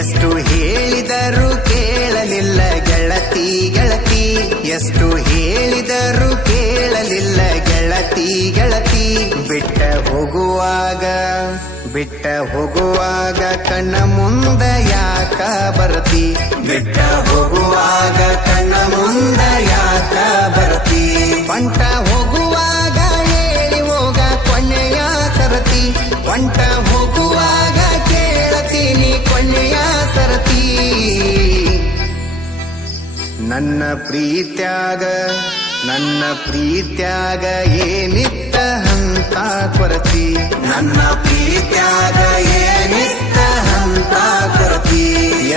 ಎಷ್ಟು ಹೇಳಿದರೂ ಕೇಳಲಿಲ್ಲ ಗೆಳತಿ ಗೆಳತಿ, ಎಷ್ಟು ಹೇಳಿದರೂ ಕೇಳಲಿಲ್ಲ ಗೆಳತಿ ಗೆಳತಿ. ಬಿಟ್ಟ ಹೋಗುವಾಗ ಕಣ್ಣ ಮುಂದ ಯಾಕ ಬರತಿ, ಬಿಟ್ಟ ಹೋಗುವಾಗ ಕಣ್ಣ ಮುಂದ ಯಾಕ ಬರತಿ. ಹೊಂಟ ಹೋಗುವಾಗ ಹೇಳಿ ಹೋಗ ಕೊನೆಯ ಸರತಿ, ಹೊಂಟ ಹೋಗುವಾಗ ಕೇಳತೀನಿ ಕೊನೆಯ ಸರತಿ. ನನ್ನ ಪ್ರೀತ್ಯಾಗ ಏನಿತ್ತ ಹಂತ ಕೊರತಿ, ನನ್ನ ಪ್ರೀತ್ಯಾಗ ಏನಿತ್ತ ಹಂತ ಕೊರತಿ.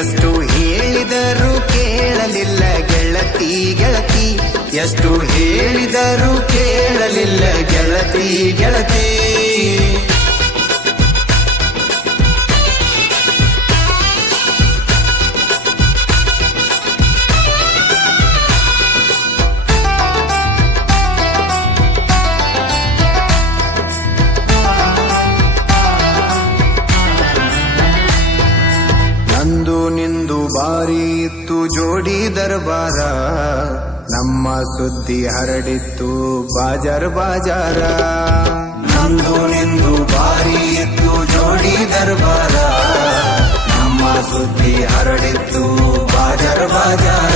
ಎಷ್ಟು ಹೇಳಿದರೂ ಕೇಳಲಿಲ್ಲ ಗೆಳತಿ ಗೆಳತಿ, ಎಷ್ಟು ಹೇಳಿದರೂ ಕೇಳಲಿಲ್ಲ ಗೆಳತಿ ಗೆಳತಿ. ನಂದು ನಿಂದು ಬಾರಿ ಇತ್ತು ಜೋಡಿ ದರ್ಬಾರ, ನಮ್ಮ ಸುದ್ದಿ ಹರಡಿತ್ತು ಬಾಜಾರ ಬಾಜಾರ. ನಂದು ನಿಂದು ಬಾರಿ ಇತ್ತು ಜೋಡಿ ದರ್ಬಾರ, ನಮ್ಮ ಸುದ್ದಿ ಹರಡಿತ್ತು ಬಾಜಾರ ಬಾಜಾರ.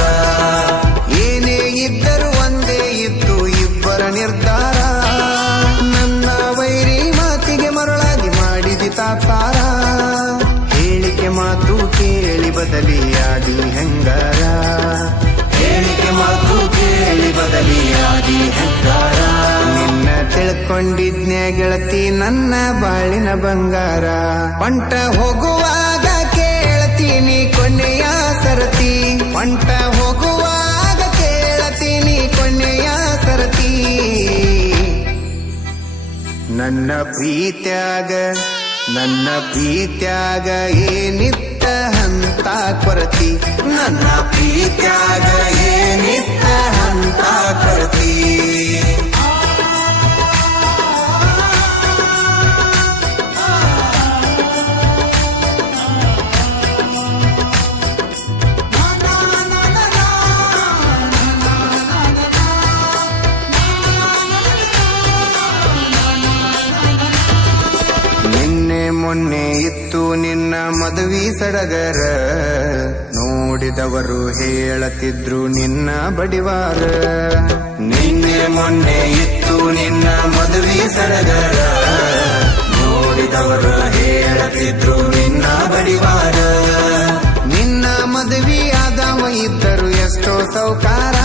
ಏನೇ ಇದ್ದರೂ ಒಂದೇ ಇತ್ತು ಇಬ್ಬರ ನಿರ್ಧಾರ, ನನ್ನ ವೈರಿ ಮಾತಿಗೆ ಮರಳಾಗಿ ಮಾಡಿದಿ ತಾತಾರ. ಹೇಳಿಕೆ ಮಾತು ಕೇಳಿ ಬದಲಿಯಾದಿ ಹೆಂಗಾರ, ಹೇಳಿಕೆ ಮಾತು ಕೇಳಿ ಬದಲಿಯಾದಿ ಹೆಂಗಾರ. ನಿನ್ನ ತಿಳ್ಕೊಂಡಿದ್ನ್ಯ ಗೆಳತಿ ನನ್ನ ಬಾಳಿನ ಬಂಗಾರ, ಹೊಂಟ ಹೋಗುವಾಗ ಕೇಳ್ತೀನಿ ಕೊನೆಯ ಸರತಿ, ಹೊಂಟ ಹೋಗುವಾಗ ಕೇಳ್ತೀನಿ ಕೊನೆಯ ಸರತಿ. ನನ್ನ ಪ್ರೀತ್ಯಾಗ ಏನಿತ್ತ ಹಂತ ಕೊರತಿ, ನನ್ನ ಪ್ರೀತ್ಯಾಗ ಏನಿತ್ತ ಹಂತ ಕೊರತಿ. ಮೊನ್ನೆ ಇತ್ತು ನಿನ್ನ ಮದುವೆ ಸಡಗರ, ನೋಡಿದವರು ಹೇಳತಿದ್ರು ನಿನ್ನ ಬಡಿವಾರ. ನಿನ್ನೆ ಮೊನ್ನೆ ಇತ್ತು ನಿನ್ನ ಮದುವೆ ಸಡಗರ, ನೋಡಿದವರು ಹೇಳತಿದ್ರು ನಿನ್ನ ಬಡಿವಾರ. ನಿನ್ನ ಮದುವೆ ಆದವ ಇದ್ದರು ಎಷ್ಟೋ ಸೌಕಾರ,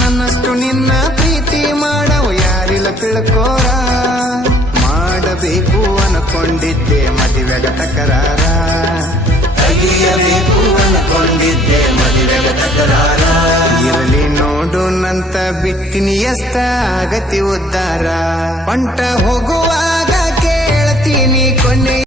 ನನ್ನಷ್ಟು ನಿನ್ನ ಪ್ರೀತಿ ಮಾಡವು ಯಾರಿಲ್ಲ ತಿಳ್ಕೋರ. ಮಾಡಬೇಕು ಅನ್ಕೊಂಡಿದ್ದೆ ಮದುವೆಗ ತಕರಾರ, ತೆಗಿಯಬೇಕು ಅನ್ಕೊಂಡಿದ್ದೆ ಮದುವೆಗ ತಕರಾರ. ಇರಲಿ ನೋಡು ನಂತ ಬಿಟ್ಟಿನಿ ಎಷ್ಟ ಆಗತಿ ಉದ್ದಾರ, ಹೊಂಟ ಹೋಗುವ